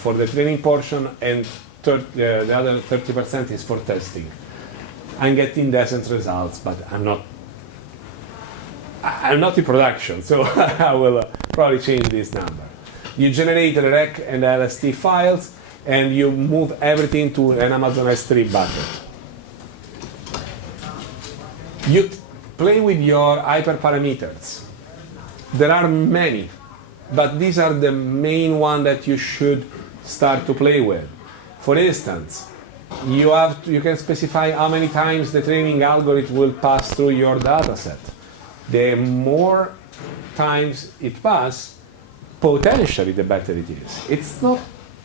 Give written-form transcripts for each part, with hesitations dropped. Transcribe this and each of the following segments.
for the training portion, and the other 30% is for testing. I'm getting decent results, but I'm not in production, so I will probably change this number. You generate the rec and LST files, and you move everything to an Amazon S3 bucket. You play with your hyperparameters. There are many, but these are the main one that you should start to play with. For instance, you can specify how many times the training algorithm will pass through your data set. The more times it passes, potentially the better it is.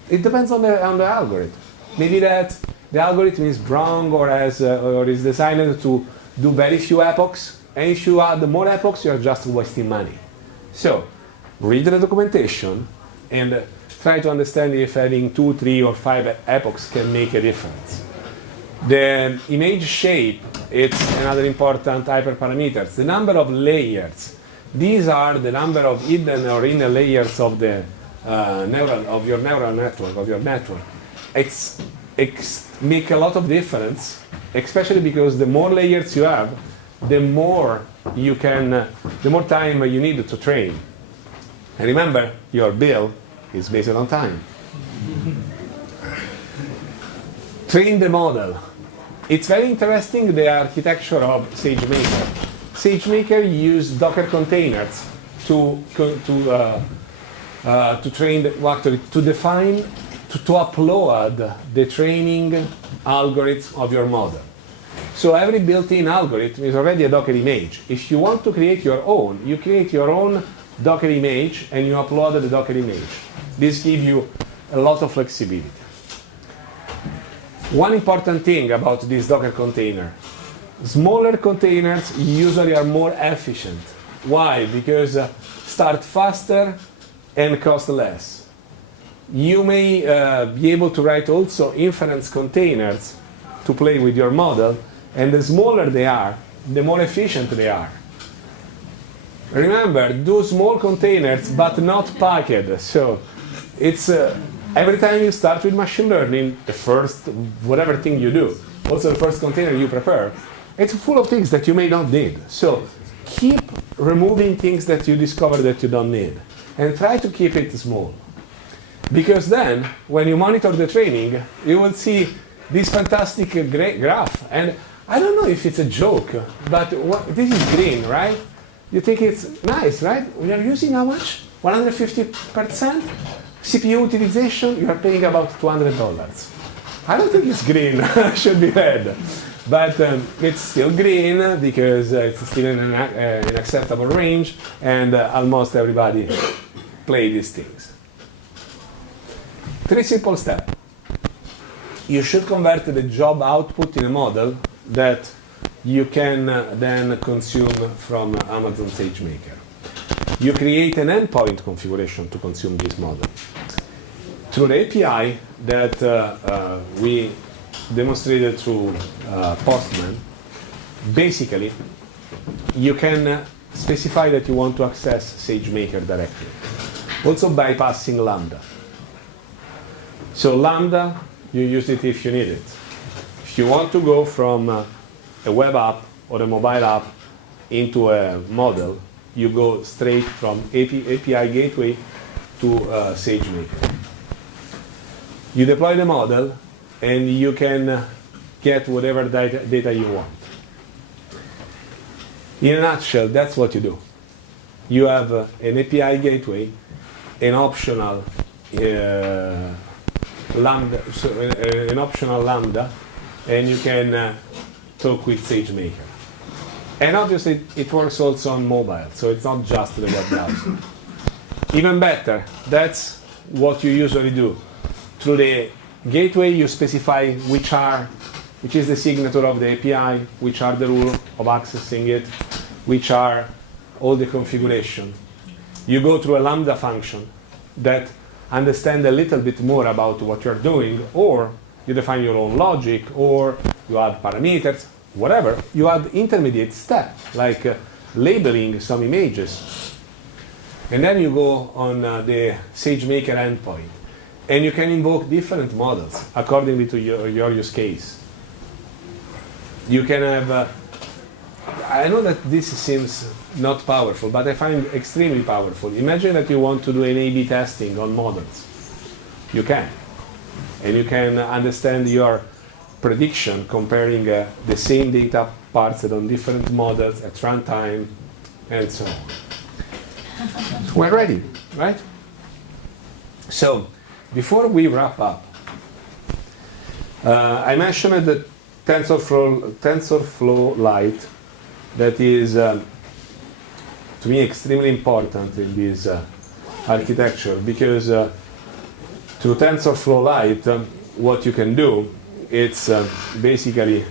It depends on the algorithm. Maybe that the algorithm is wrong or is designed to do very few epochs, and if you add more epochs, you're just wasting money. So, read the documentation and try to understand if having 2, 3, or 5 epochs can make a difference. The image shape, it's another important hyperparameter. The number of layers. These are the number of hidden or inner layers of the your neural network, of your network. It's make a lot of difference, especially because the more layers you have, the more time you need to train. And remember, your bill is based on time. Train the model. It's very interesting, the architecture of SageMaker. SageMaker used Docker containers to train, to define, to upload the training algorithm of your model. So every built-in algorithm is already a Docker image. If you want to create your own, you create your own Docker image and you upload the Docker image. This gives you a lot of flexibility. One important thing about this Docker container, smaller containers usually are more efficient. Why? Because start faster and cost less. You may be able to write also inference containers to play with your model, and the smaller they are, the more efficient they are. Remember, do small containers, but not packed. So it's every time you start with machine learning, the first whatever thing you do, also the first container you prepare, it's full of things that you may not need. So keep removing things that you discover that you don't need, and try to keep it small. Because then, when you monitor the training, you will see this fantastic graph. And I don't know if it's a joke, but this is green, right? You think it's nice, right? We are using how much? 150% CPU utilization, you are paying about $200. I don't think it's green, it should be red. But it's still green because it's still in an acceptable range, and almost everybody play these things. 3 simple steps. You should convert the job output in a model that you can then consume from Amazon SageMaker. You create an endpoint configuration to consume this model. Through the API that we demonstrated through Postman, basically, you can specify that you want to access SageMaker directly, also bypassing Lambda. So Lambda, you use it if you need it. If you want to go from a web app or a mobile app into a model, you go straight from API gateway to SageMaker. You deploy the model, and you can get whatever data you want. In a nutshell, that's what you do. You have an API gateway, an optional Lambda, and you can talk with SageMaker. And obviously, it works also on mobile, so it's not just the web browser. Even better, that's what you usually do. Through the gateway, you specify which is the signature of the API, which are the rules of accessing it, which are all the configuration. You go through a Lambda function that understand a little bit more about what you're doing, or you define your own logic, or you add parameters, whatever. You add intermediate step, like labeling some images. And then you go on the SageMaker endpoint. And you can invoke different models accordingly to your use case. You can have, I know that this seems not powerful, but I find it extremely powerful. Imagine that you want to do an A/B testing on models. You can. And you can understand your prediction comparing the same data parsed on different models at runtime and so on. We're ready, right? So, before we wrap up, I mentioned the TensorFlow Lite that is, to me, extremely important in this architecture, because through TensorFlow Lite, what you can do, it's basically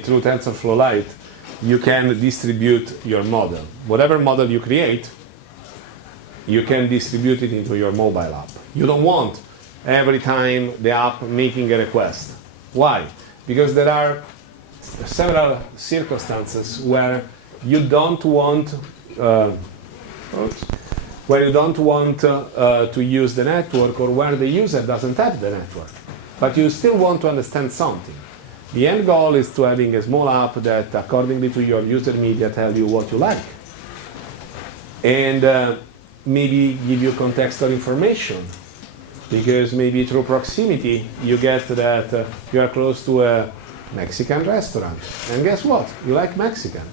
through TensorFlow Lite, you can distribute your model. Whatever model you create, you can distribute it into your mobile app. You don't want every time the app making a request. Why? Because there are several circumstances where you don't want to use the network, or where the user doesn't have the network, but you still want to understand something. The end goal is to having a small app that, accordingly to your user media, tell you what you like, and maybe give you contextual information, because maybe through proximity you get that you are close to a Mexican restaurant, and guess what? You like Mexican.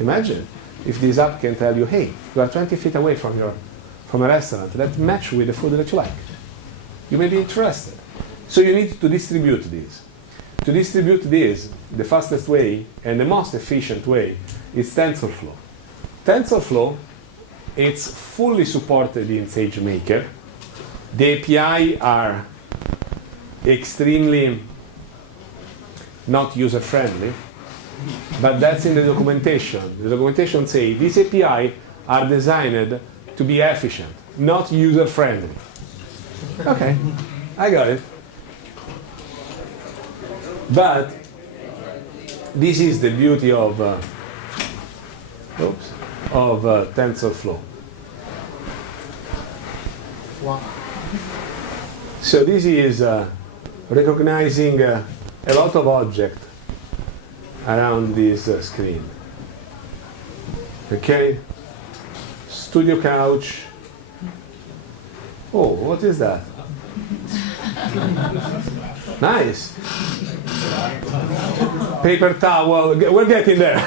Imagine if this app can tell you, hey, you are 20 feet away from a restaurant that match with the food that you like. You may be interested. So you need to distribute this. To distribute this, the fastest way and the most efficient way is TensorFlow. TensorFlow, it's fully supported in SageMaker. The API are extremely not user-friendly, but that's in the documentation. The documentation says these API are designed to be efficient, not user-friendly. Okay, I got it. But this is the beauty of TensorFlow. Wow. So this is recognizing a lot of objects around this screen. Okay, studio couch. Oh, what is that? Nice. Paper towel. We're getting there.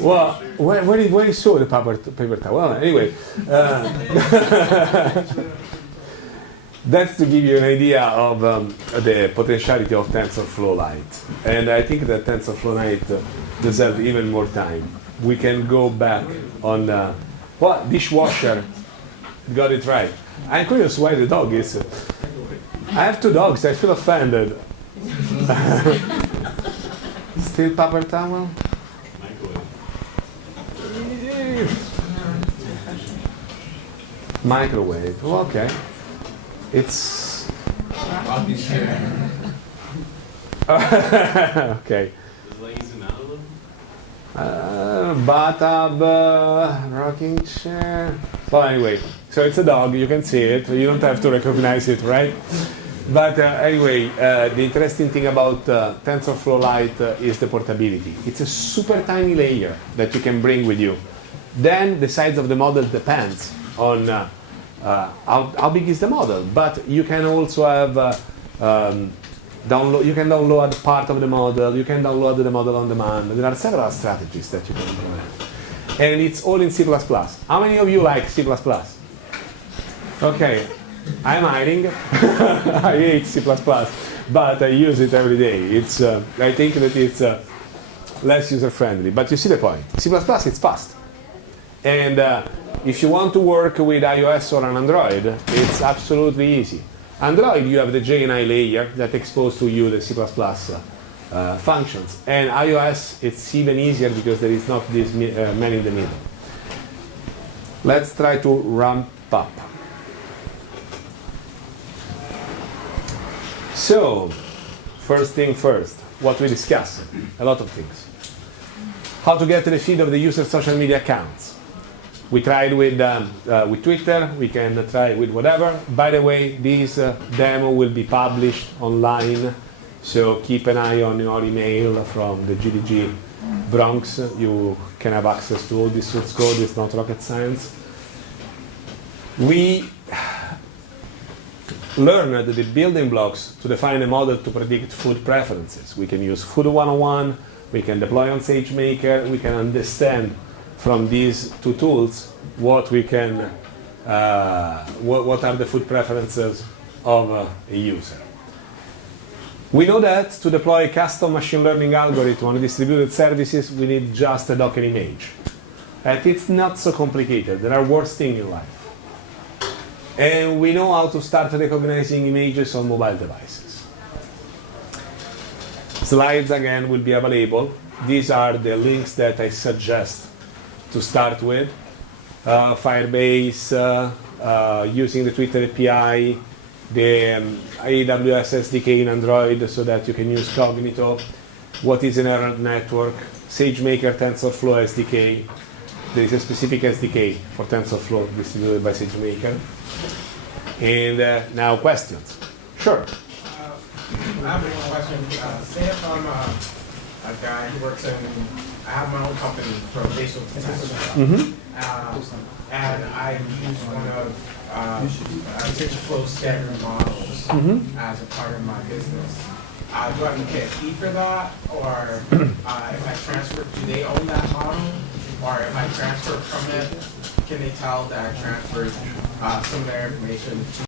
Well, where you saw the paper towel? Well, anyway, that's to give you an idea of the potentiality of TensorFlow Lite. And I think that TensorFlow Lite deserves even more time. We can go back on dishwasher. Got it right. I'm curious why the dog is. I have two dogs. I feel offended. Still paper towel? Microwave. Oh, okay. It's. Okay. Bathtub, rocking chair. Well, anyway, so it's a dog. You can see it. You don't have to recognize it, right? But anyway, the interesting thing about TensorFlow Lite is the portability. It's a super tiny layer that you can bring with you. Then the size of the model depends on how big is the model. But you can also have you can download part of the model. You can download the model on demand. There are several strategies that you can implement, and it's all in C++. How many of you like C++? Okay. I'm hiding. I hate C++, but I use it every day. It's I think that it's less user-friendly, but you see the point. C++ it's fast, and if you want to work with iOS or an Android, it's absolutely easy. Android, you have the JNI layer that exposes to you the C++ functions, and iOS it's even easier because there is not this man in the middle. Let's try to ramp up. So, first thing first, what we discussed, a lot of things. How to get to the feed of the user's social media accounts. We tried with Twitter, we can try with whatever. By the way, this demo will be published online, so keep an eye on your email from the GDG Bronx. You can have access to all this source code, it's not rocket science. We learned the building blocks to define a model to predict food preferences. We can use Food 101, we can deploy on SageMaker, we can understand from these two tools what we can, what are the food preferences of a user. We know that to deploy a custom machine learning algorithm on distributed services, we need just a Docker image. And it's not so complicated. There are worse things in life. And we know how to start recognizing images on mobile devices. Slides again will be available. These are the links that I suggest to start with. Firebase, using the Twitter API, the AWS SDK in Android so that you can use Cognito, what is an error network, SageMaker TensorFlow SDK. There is a specific SDK for TensorFlow distributed by SageMaker. And now questions. Sure. I have a question. Say if I'm a guy who works in, I have my own company for facial detection. And I use one of TensorFlow standard models as a part of my business. Do I have to pay a fee for that? Or if I transfer, do they own that model? Or if I transfer from it, can they tell that I transferred some of their information